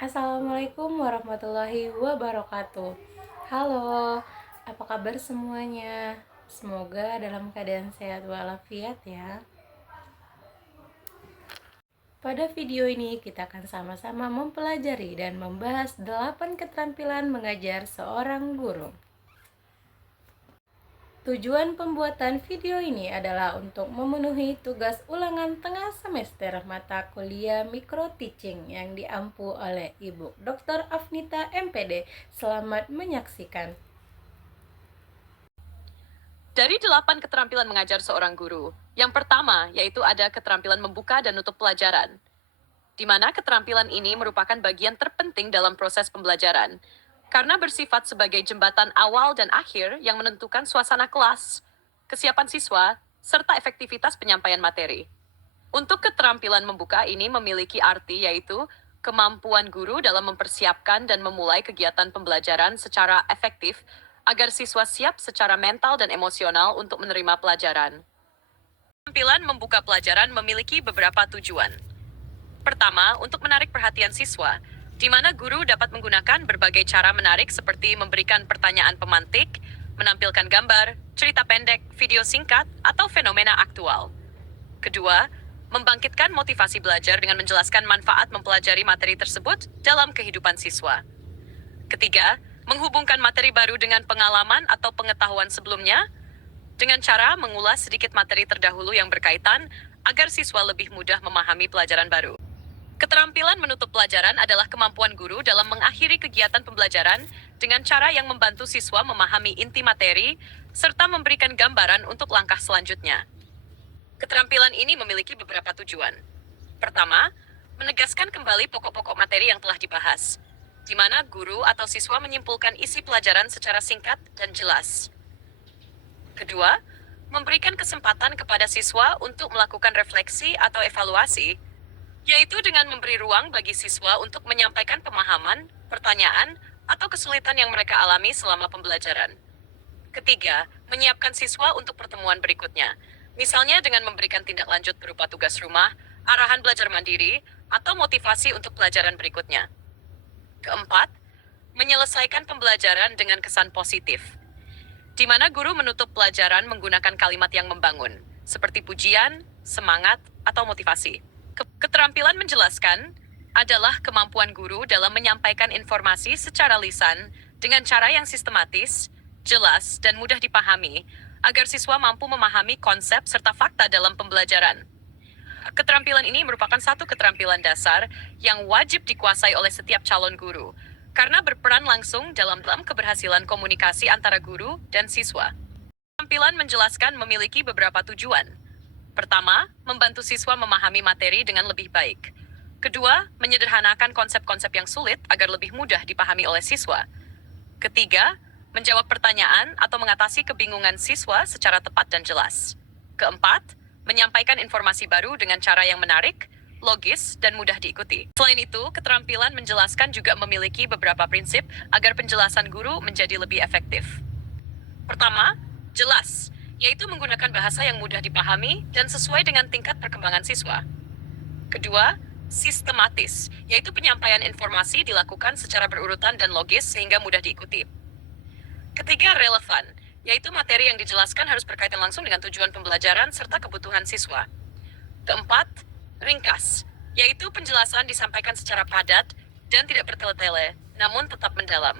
Assalamualaikum warahmatullahi wabarakatuh. Halo, apa kabar semuanya? Semoga dalam keadaan sehat walafiat ya. Pada video ini kita akan sama-sama mempelajari dan membahas 8 keterampilan mengajar seorang guru. Tujuan pembuatan video ini adalah untuk memenuhi tugas ulangan tengah semester mata kuliah Micro Teaching yang diampu oleh Ibu Dr. Afnita MPD. Selamat menyaksikan. Dari 8 keterampilan mengajar seorang guru, yang pertama yaitu ada keterampilan membuka dan nutup pelajaran, di mana keterampilan ini merupakan bagian terpenting dalam proses pembelajaran, karena bersifat sebagai jembatan awal dan akhir yang menentukan suasana kelas, kesiapan siswa, serta efektivitas penyampaian materi. Untuk keterampilan membuka ini memiliki arti yaitu kemampuan guru dalam mempersiapkan dan memulai kegiatan pembelajaran secara efektif agar siswa siap secara mental dan emosional untuk menerima pelajaran. Keterampilan membuka pelajaran memiliki beberapa tujuan. Pertama, untuk menarik perhatian siswa, di mana guru dapat menggunakan berbagai cara menarik seperti memberikan pertanyaan pemantik, menampilkan gambar, cerita pendek, video singkat, atau fenomena aktual. Kedua, membangkitkan motivasi belajar dengan menjelaskan manfaat mempelajari materi tersebut dalam kehidupan siswa. Ketiga, menghubungkan materi baru dengan pengalaman atau pengetahuan sebelumnya, dengan cara mengulas sedikit materi terdahulu yang berkaitan agar siswa lebih mudah memahami pelajaran baru. Keterampilan menutup pelajaran adalah kemampuan guru dalam mengakhiri kegiatan pembelajaran dengan cara yang membantu siswa memahami inti materi, serta memberikan gambaran untuk langkah selanjutnya. Keterampilan ini memiliki beberapa tujuan. Pertama, menegaskan kembali pokok-pokok materi yang telah dibahas, di mana guru atau siswa menyimpulkan isi pelajaran secara singkat dan jelas. Kedua, memberikan kesempatan kepada siswa untuk melakukan refleksi atau evaluasi, yaitu dengan memberi ruang bagi siswa untuk menyampaikan pemahaman, pertanyaan, atau kesulitan yang mereka alami selama pembelajaran. Ketiga, menyiapkan siswa untuk pertemuan berikutnya, misalnya dengan memberikan tindak lanjut berupa tugas rumah, arahan belajar mandiri, atau motivasi untuk pelajaran berikutnya. Keempat, menyelesaikan pembelajaran dengan kesan positif, di mana guru menutup pelajaran menggunakan kalimat yang membangun, seperti pujian, semangat, atau motivasi. Keterampilan menjelaskan adalah kemampuan guru dalam menyampaikan informasi secara lisan dengan cara yang sistematis, jelas, dan mudah dipahami, agar siswa mampu memahami konsep serta fakta dalam pembelajaran. Keterampilan ini merupakan satu keterampilan dasar yang wajib dikuasai oleh setiap calon guru, karena berperan langsung dalam keberhasilan komunikasi antara guru dan siswa. Keterampilan menjelaskan memiliki beberapa tujuan. Pertama, membantu siswa memahami materi dengan lebih baik. Kedua, menyederhanakan konsep-konsep yang sulit agar lebih mudah dipahami oleh siswa. Ketiga, menjawab pertanyaan atau mengatasi kebingungan siswa secara tepat dan jelas. Keempat, menyampaikan informasi baru dengan cara yang menarik, logis, dan mudah diikuti. Selain itu, keterampilan menjelaskan juga memiliki beberapa prinsip agar penjelasan guru menjadi lebih efektif. Pertama, jelas, yaitu menggunakan bahasa yang mudah dipahami dan sesuai dengan tingkat perkembangan siswa. Kedua, sistematis, yaitu penyampaian informasi dilakukan secara berurutan dan logis sehingga mudah diikuti. Ketiga, relevan, yaitu materi yang dijelaskan harus berkaitan langsung dengan tujuan pembelajaran serta kebutuhan siswa. Keempat, ringkas, yaitu penjelasan disampaikan secara padat dan tidak bertele-tele, namun tetap mendalam.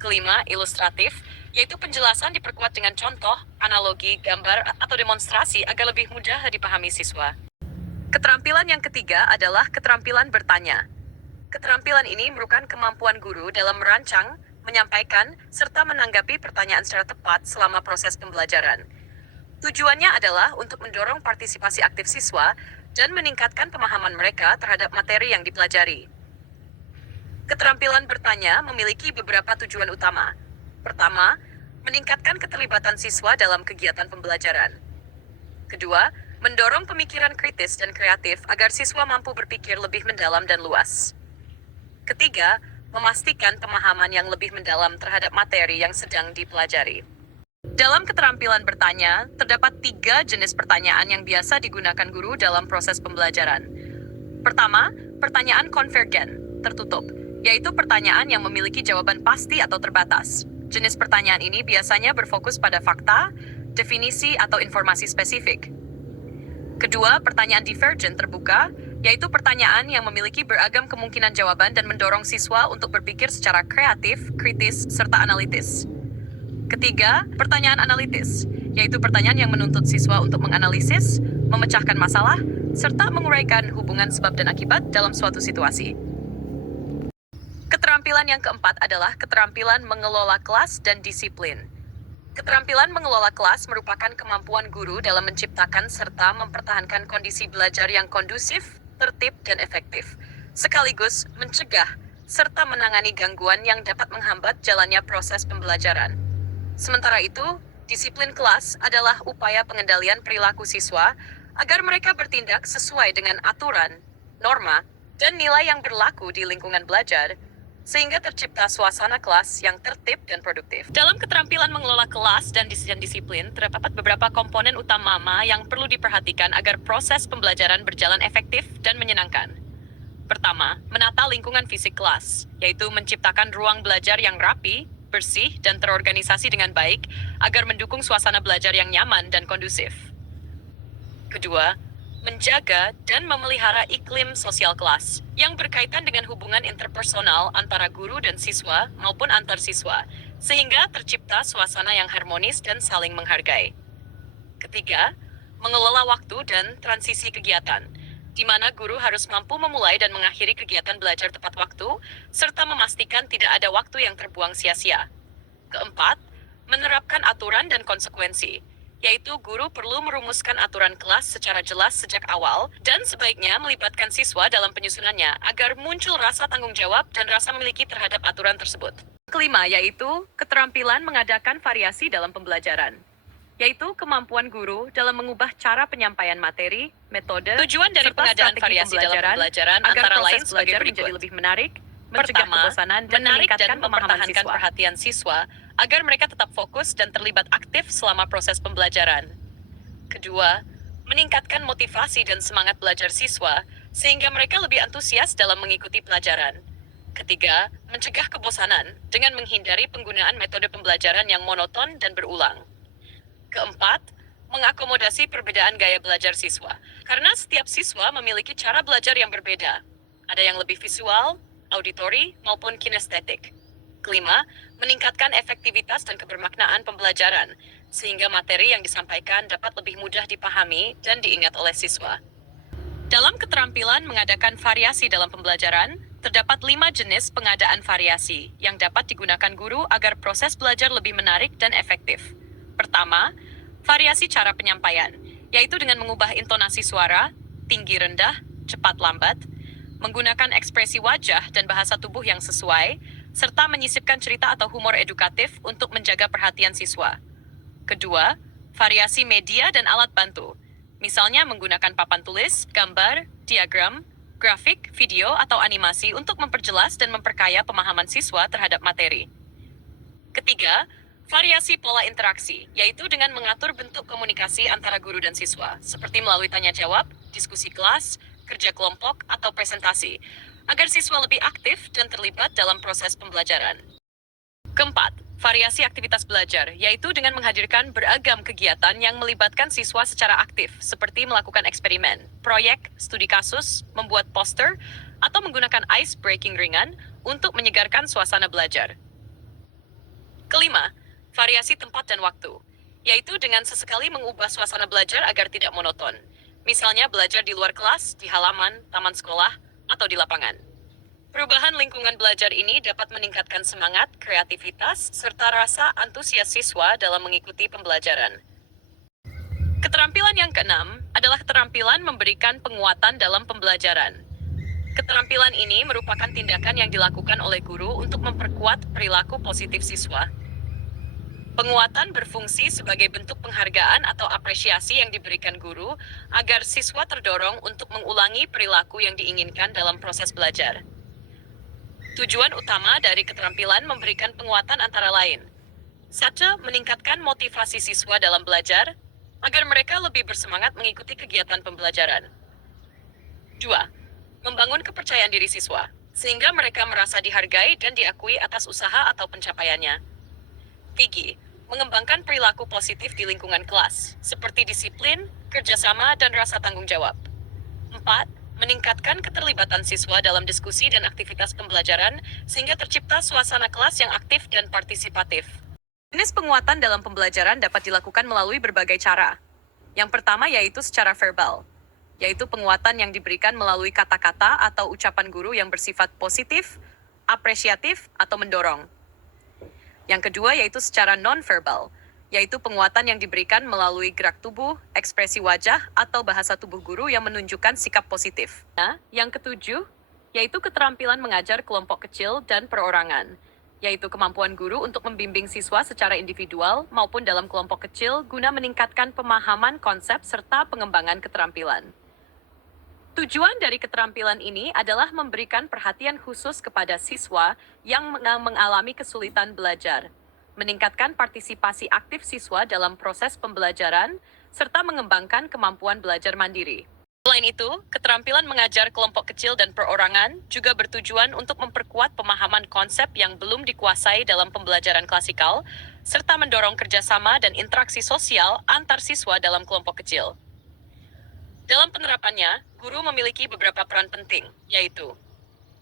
Kelima, ilustratif, yaitu penjelasan diperkuat dengan contoh, analogi, gambar, atau demonstrasi agar lebih mudah dipahami siswa. Keterampilan yang ketiga adalah keterampilan bertanya. Keterampilan ini merupakan kemampuan guru dalam merancang, menyampaikan, serta menanggapi pertanyaan secara tepat selama proses pembelajaran. Tujuannya adalah untuk mendorong partisipasi aktif siswa dan meningkatkan pemahaman mereka terhadap materi yang dipelajari. Keterampilan bertanya memiliki beberapa tujuan utama. Pertama, meningkatkan keterlibatan siswa dalam kegiatan pembelajaran. Kedua, mendorong pemikiran kritis dan kreatif agar siswa mampu berpikir lebih mendalam dan luas. Ketiga, memastikan pemahaman yang lebih mendalam terhadap materi yang sedang dipelajari. Dalam keterampilan bertanya, terdapat 3 jenis pertanyaan yang biasa digunakan guru dalam proses pembelajaran. Pertama, pertanyaan konvergen, tertutup, yaitu pertanyaan yang memiliki jawaban pasti atau terbatas. Jenis pertanyaan ini biasanya berfokus pada fakta, definisi, atau informasi spesifik. Kedua, pertanyaan divergen terbuka, yaitu pertanyaan yang memiliki beragam kemungkinan jawaban dan mendorong siswa untuk berpikir secara kreatif, kritis, serta analitis. Ketiga, pertanyaan analitis, yaitu pertanyaan yang menuntut siswa untuk menganalisis, memecahkan masalah, serta menguraikan hubungan sebab dan akibat dalam suatu situasi. Keterampilan yang keempat adalah keterampilan mengelola kelas dan disiplin. Keterampilan mengelola kelas merupakan kemampuan guru dalam menciptakan serta mempertahankan kondisi belajar yang kondusif, tertib, dan efektif, sekaligus mencegah serta menangani gangguan yang dapat menghambat jalannya proses pembelajaran. Sementara itu, disiplin kelas adalah upaya pengendalian perilaku siswa agar mereka bertindak sesuai dengan aturan, norma, dan nilai yang berlaku di lingkungan belajar, sehingga tercipta suasana kelas yang tertib dan produktif. Dalam keterampilan mengelola kelas dan disiplin, terdapat beberapa komponen utama yang perlu diperhatikan agar proses pembelajaran berjalan efektif dan menyenangkan. Pertama, menata lingkungan fisik kelas, yaitu menciptakan ruang belajar yang rapi, bersih, dan terorganisasi dengan baik agar mendukung suasana belajar yang nyaman dan kondusif. Kedua, menjaga dan memelihara iklim sosial kelas yang berkaitan dengan hubungan interpersonal antara guru dan siswa maupun antar siswa, sehingga tercipta suasana yang harmonis dan saling menghargai. Ketiga, mengelola waktu dan transisi kegiatan, di mana guru harus mampu memulai dan mengakhiri kegiatan belajar tepat waktu, serta memastikan tidak ada waktu yang terbuang sia-sia. Keempat, menerapkan aturan dan konsekuensi, yaitu guru perlu merumuskan aturan kelas secara jelas sejak awal dan sebaiknya melibatkan siswa dalam penyusunannya agar muncul rasa tanggung jawab dan rasa memiliki terhadap aturan tersebut. Kelima, yaitu keterampilan mengadakan variasi dalam pembelajaran, yaitu kemampuan guru dalam mengubah cara penyampaian materi, metode, tujuan dari pengadaan variasi dalam pembelajaran antara lain sebagai berikut. Menjadi lebih menarik, mencegah kebosanan, dan meningkatkan mempertahankan perhatian siswa agar mereka tetap fokus dan terlibat aktif selama proses pembelajaran. Kedua, meningkatkan motivasi dan semangat belajar siswa sehingga mereka lebih antusias dalam mengikuti pelajaran. Ketiga, mencegah kebosanan dengan menghindari penggunaan metode pembelajaran yang monoton dan berulang. Keempat, mengakomodasi perbedaan gaya belajar siswa. Karena setiap siswa memiliki cara belajar yang berbeda. Ada yang lebih visual, auditori, maupun kinestetik. Kelima, meningkatkan efektivitas dan kebermaknaan pembelajaran, sehingga materi yang disampaikan dapat lebih mudah dipahami dan diingat oleh siswa. Dalam keterampilan mengadakan variasi dalam pembelajaran, terdapat 5 jenis pengadaan variasi yang dapat digunakan guru agar proses belajar lebih menarik dan efektif. Pertama, variasi cara penyampaian, yaitu dengan mengubah intonasi suara, tinggi rendah, cepat lambat, menggunakan ekspresi wajah dan bahasa tubuh yang sesuai, serta menyisipkan cerita atau humor edukatif untuk menjaga perhatian siswa. Kedua, variasi media dan alat bantu, misalnya menggunakan papan tulis, gambar, diagram, grafik, video, atau animasi untuk memperjelas dan memperkaya pemahaman siswa terhadap materi. Ketiga, variasi pola interaksi, yaitu dengan mengatur bentuk komunikasi antara guru dan siswa, seperti melalui tanya jawab, diskusi kelas, kerja kelompok, atau presentasi, agar siswa lebih aktif dan terlibat dalam proses pembelajaran. Keempat, variasi aktivitas belajar, yaitu dengan menghadirkan beragam kegiatan yang melibatkan siswa secara aktif, seperti melakukan eksperimen, proyek, studi kasus, membuat poster, atau menggunakan ice breaking ringan untuk menyegarkan suasana belajar. Kelima, variasi tempat dan waktu, yaitu dengan sesekali mengubah suasana belajar agar tidak monoton. Misalnya belajar di luar kelas, di halaman, taman sekolah, atau di lapangan. Perubahan lingkungan belajar ini dapat meningkatkan semangat, kreativitas, serta rasa antusias siswa dalam mengikuti pembelajaran. Keterampilan yang keenam adalah keterampilan memberikan penguatan dalam pembelajaran. Keterampilan ini merupakan tindakan yang dilakukan oleh guru untuk memperkuat perilaku positif siswa. Penguatan berfungsi sebagai bentuk penghargaan atau apresiasi yang diberikan guru agar siswa terdorong untuk mengulangi perilaku yang diinginkan dalam proses belajar. Tujuan utama dari keterampilan memberikan penguatan antara lain. 1. Meningkatkan motivasi siswa dalam belajar, agar mereka lebih bersemangat mengikuti kegiatan pembelajaran. 2. Membangun kepercayaan diri siswa, sehingga mereka merasa dihargai dan diakui atas usaha atau pencapaiannya. 3. Mengembangkan perilaku positif di lingkungan kelas, seperti disiplin, kerjasama, dan rasa tanggung jawab. 4. Meningkatkan keterlibatan siswa dalam diskusi dan aktivitas pembelajaran, sehingga tercipta suasana kelas yang aktif dan partisipatif. Jenis penguatan dalam pembelajaran dapat dilakukan melalui berbagai cara. Yang pertama yaitu secara verbal, yaitu penguatan yang diberikan melalui kata-kata atau ucapan guru yang bersifat positif, apresiatif, atau mendorong. Yang kedua yaitu secara non-verbal, yaitu penguatan yang diberikan melalui gerak tubuh, ekspresi wajah, atau bahasa tubuh guru yang menunjukkan sikap positif. Nah, yang ketujuh yaitu keterampilan mengajar kelompok kecil dan perorangan, yaitu kemampuan guru untuk membimbing siswa secara individual maupun dalam kelompok kecil guna meningkatkan pemahaman konsep serta pengembangan keterampilan. Tujuan dari keterampilan ini adalah memberikan perhatian khusus kepada siswa yang mengalami kesulitan belajar, meningkatkan partisipasi aktif siswa dalam proses pembelajaran, serta mengembangkan kemampuan belajar mandiri. Selain itu, keterampilan mengajar kelompok kecil dan perorangan juga bertujuan untuk memperkuat pemahaman konsep yang belum dikuasai dalam pembelajaran klasikal, serta mendorong kerjasama dan interaksi sosial antar siswa dalam kelompok kecil. Dalam penerapannya, guru memiliki beberapa peran penting, yaitu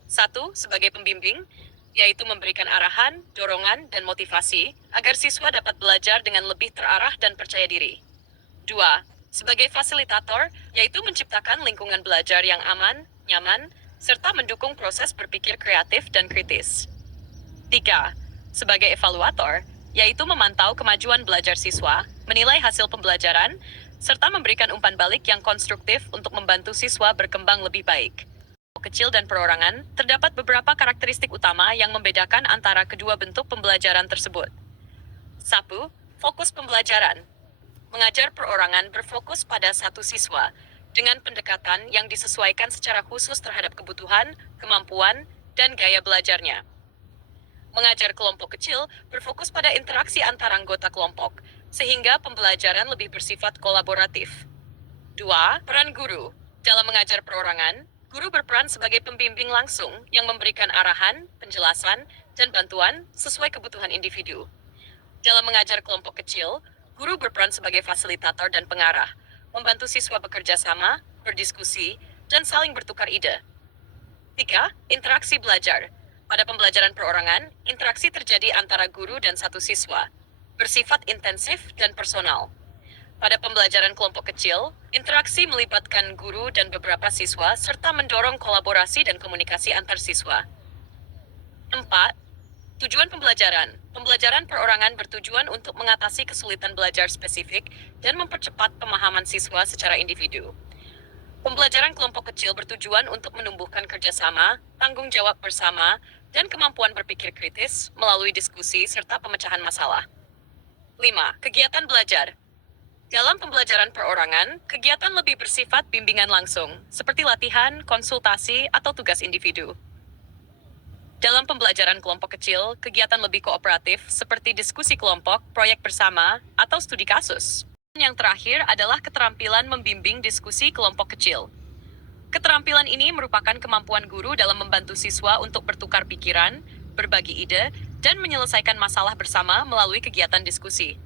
1. Sebagai pembimbing, yaitu memberikan arahan, dorongan, dan motivasi agar siswa dapat belajar dengan lebih terarah dan percaya diri. 2. Sebagai fasilitator, yaitu menciptakan lingkungan belajar yang aman, nyaman, serta mendukung proses berpikir kreatif dan kritis. 3. Sebagai evaluator, yaitu memantau kemajuan belajar siswa, menilai hasil pembelajaran, serta memberikan umpan balik yang konstruktif untuk membantu siswa berkembang lebih baik. Kecil dan perorangan, terdapat beberapa karakteristik utama yang membedakan antara kedua bentuk pembelajaran tersebut. 1. Fokus pembelajaran. Mengajar perorangan berfokus pada satu siswa, dengan pendekatan yang disesuaikan secara khusus terhadap kebutuhan, kemampuan, dan gaya belajarnya. Mengajar kelompok kecil berfokus pada interaksi antar anggota kelompok, sehingga pembelajaran lebih bersifat kolaboratif. 2. Peran guru. Dalam mengajar perorangan, guru berperan sebagai pembimbing langsung yang memberikan arahan, penjelasan, dan bantuan sesuai kebutuhan individu. Dalam mengajar kelompok kecil, guru berperan sebagai fasilitator dan pengarah, membantu siswa bekerja sama, berdiskusi, dan saling bertukar ide. 3. Interaksi belajar. Pada pembelajaran perorangan, interaksi terjadi antara guru dan satu siswa, bersifat intensif dan personal. Pada pembelajaran kelompok kecil, interaksi melibatkan guru dan beberapa siswa serta mendorong kolaborasi dan komunikasi antar siswa. 4. Tujuan pembelajaran. Pembelajaran perorangan bertujuan untuk mengatasi kesulitan belajar spesifik dan mempercepat pemahaman siswa secara individu. Pembelajaran kelompok kecil bertujuan untuk menumbuhkan kerjasama, tanggung jawab bersama, dan kemampuan berpikir kritis melalui diskusi serta pemecahan masalah. 5. Kegiatan belajar. Dalam pembelajaran perorangan, kegiatan lebih bersifat bimbingan langsung, seperti latihan, konsultasi, atau tugas individu. Dalam pembelajaran kelompok kecil, kegiatan lebih kooperatif, seperti diskusi kelompok, proyek bersama, atau studi kasus. Yang terakhir adalah keterampilan membimbing diskusi kelompok kecil. Keterampilan ini merupakan kemampuan guru dalam membantu siswa untuk bertukar pikiran, berbagi ide, dan menyelesaikan masalah bersama melalui kegiatan diskusi.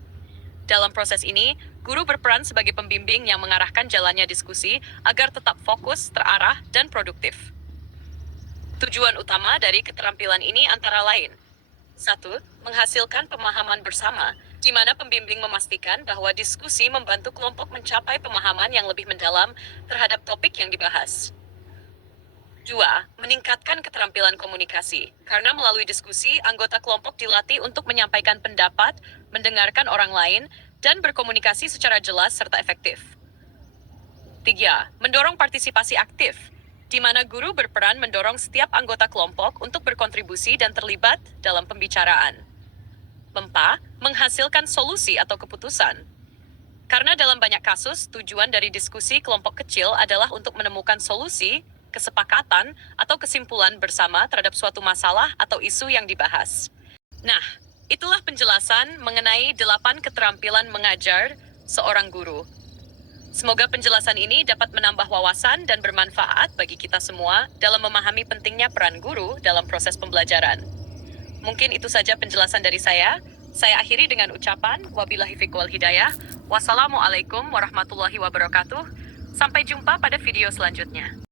Dalam proses ini, guru berperan sebagai pembimbing yang mengarahkan jalannya diskusi agar tetap fokus, terarah, dan produktif. Tujuan utama dari keterampilan ini antara lain: 1. Menghasilkan pemahaman bersama, di mana pembimbing memastikan bahwa diskusi membantu kelompok mencapai pemahaman yang lebih mendalam terhadap topik yang dibahas. 2. Meningkatkan keterampilan komunikasi, karena melalui diskusi, anggota kelompok dilatih untuk menyampaikan pendapat, mendengarkan orang lain, dan berkomunikasi secara jelas serta efektif. 3. Mendorong partisipasi aktif, di mana guru berperan mendorong setiap anggota kelompok untuk berkontribusi dan terlibat dalam pembicaraan. 4. Menghasilkan solusi atau keputusan. Karena dalam banyak kasus, tujuan dari diskusi kelompok kecil adalah untuk menemukan solusi kesepakatan, atau kesimpulan bersama terhadap suatu masalah atau isu yang dibahas. Nah, itulah penjelasan mengenai 8 keterampilan mengajar seorang guru. Semoga penjelasan ini dapat menambah wawasan dan bermanfaat bagi kita semua dalam memahami pentingnya peran guru dalam proses pembelajaran. Mungkin itu saja penjelasan dari saya. Saya akhiri dengan ucapan, wabillahi fiq wal hidayah, wassalamualaikum warahmatullahi wabarakatuh. Sampai jumpa pada video selanjutnya.